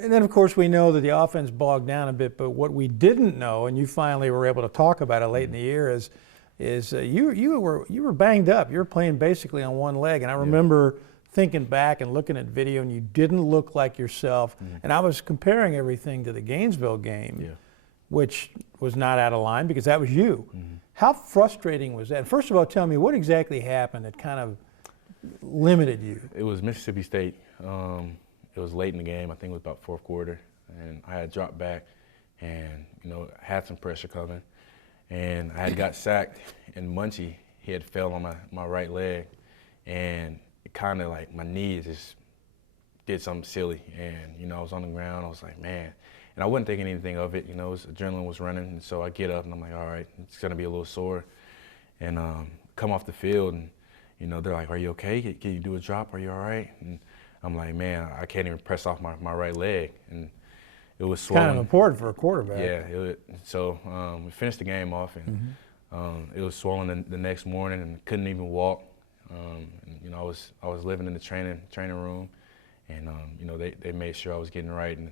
And then, of course, we know that the offense bogged down a bit. But what we didn't know, and you finally were able to talk about it late in the year, is you were banged up. You were playing basically on one leg. And I remember thinking back and looking at video, and you didn't look like yourself. And I was comparing everything to the Gainesville game, which was not out of line because that was you. How frustrating was that? First of all, tell me what exactly happened that kind of limited you? It was Mississippi State. It was late in the game. I think it was about fourth quarter, and I had dropped back, and had some pressure coming, and I had got sacked. And Munchie, he had fell on my right leg, and it kind of like my knee just did something silly, and I was on the ground. I was like, man, and I wasn't thinking anything of it. Adrenaline was running, and so I get up and I'm like, all right, it's gonna be a little sore, and come off the field, and they're like, are you okay? Can you do a drop? Are you all right? And I'm like, man, I can't even press off my right leg, and it was swollen. Kind of important for a quarterback. Yeah. So we finished the game off, and it was swollen the next morning, and couldn't even walk. And, I was living in the training room, and they made sure I was getting right. And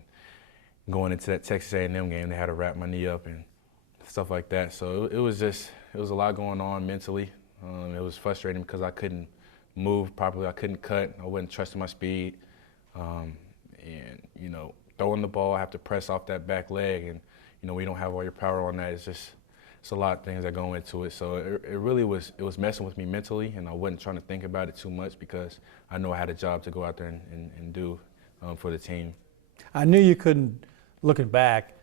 going into that Texas A&M game, they had to wrap my knee up and stuff like that. So it was a lot going on mentally. It was frustrating because I couldn't move properly. I couldn't cut. I wasn't trusting my speed. And throwing the ball, I have to press off that back leg, and we don't have all your power on that. It's a lot of things that go into it. So it really was messing with me mentally, and I wasn't trying to think about it too much because I know I had a job to go out there and do for the team. I knew you couldn't, looking back,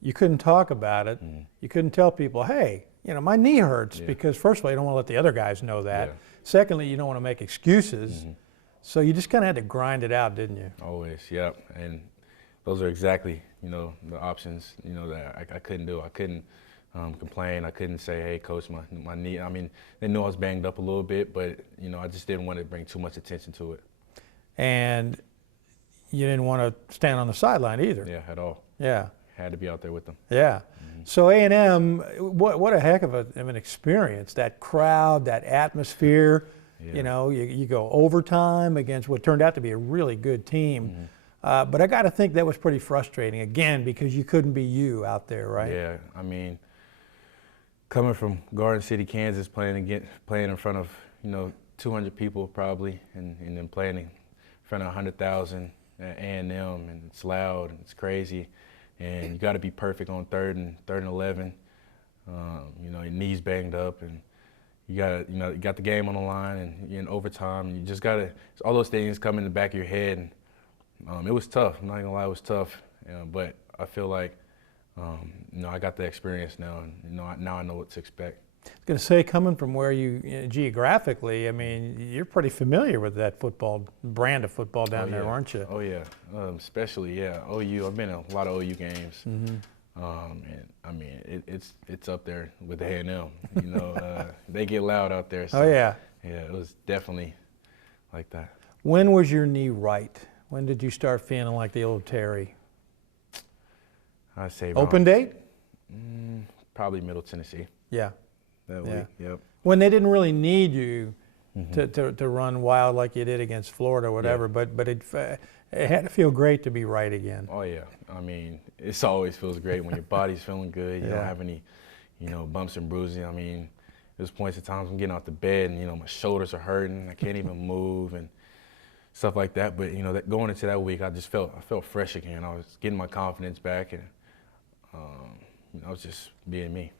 you couldn't talk about it. You couldn't tell people, hey, my knee hurts, because first of all, you don't want to let the other guys know that. Yeah. Secondly, you don't want to make excuses. So you just kind of had to grind it out, didn't you? Always, yep. And those are exactly, the options, that I couldn't do. I couldn't complain. I couldn't say, hey, coach, my knee. I mean, they knew I was banged up a little bit, but, I just didn't want to bring too much attention to it. And you didn't want to stand on the sideline either. Yeah, at all. Yeah. Had to be out there with them. Yeah. So A&M, what a heck of an experience. That crowd, that atmosphere. Yeah. You go overtime against what turned out to be a really good team. But I got to think that was pretty frustrating, again, because you couldn't be you out there, right? Yeah. I mean, coming from Garden City, Kansas, playing in front of 200 people probably, and then playing in front of 100,000 at A&M, and it's loud and it's crazy. And you got to be perfect on third and 11. Your knees banged up, and you got the game on the line, and you're in overtime. And you just got to, all those things come in the back of your head. And it was tough. I'm not gonna lie, it was tough. But I feel like, I got the experience now, and now I know what to expect. I was going to say, coming from where geographically, I mean, you're pretty familiar with that brand of football down there, aren't you? Oh, yeah. Especially, OU. I've been in a lot of OU games. And, I mean, it's up there with A&M. They get loud out there. So, oh, yeah. Yeah, it was definitely like that. When was your knee right? When did you start feeling like the old Terry? I'd say open date? Probably Middle Tennessee. Yeah. That week, yep. When they didn't really need you to run wild like you did against Florida or whatever, but it had to feel great to be right again. Oh, yeah. I mean, it always feels great when your body's feeling good. You don't have any, bumps and bruising. I mean, there's points at times I'm getting out the bed and, my shoulders are hurting. I can't even move and stuff like that. But, going into that week, I felt fresh again. I was getting my confidence back, and I was just being me.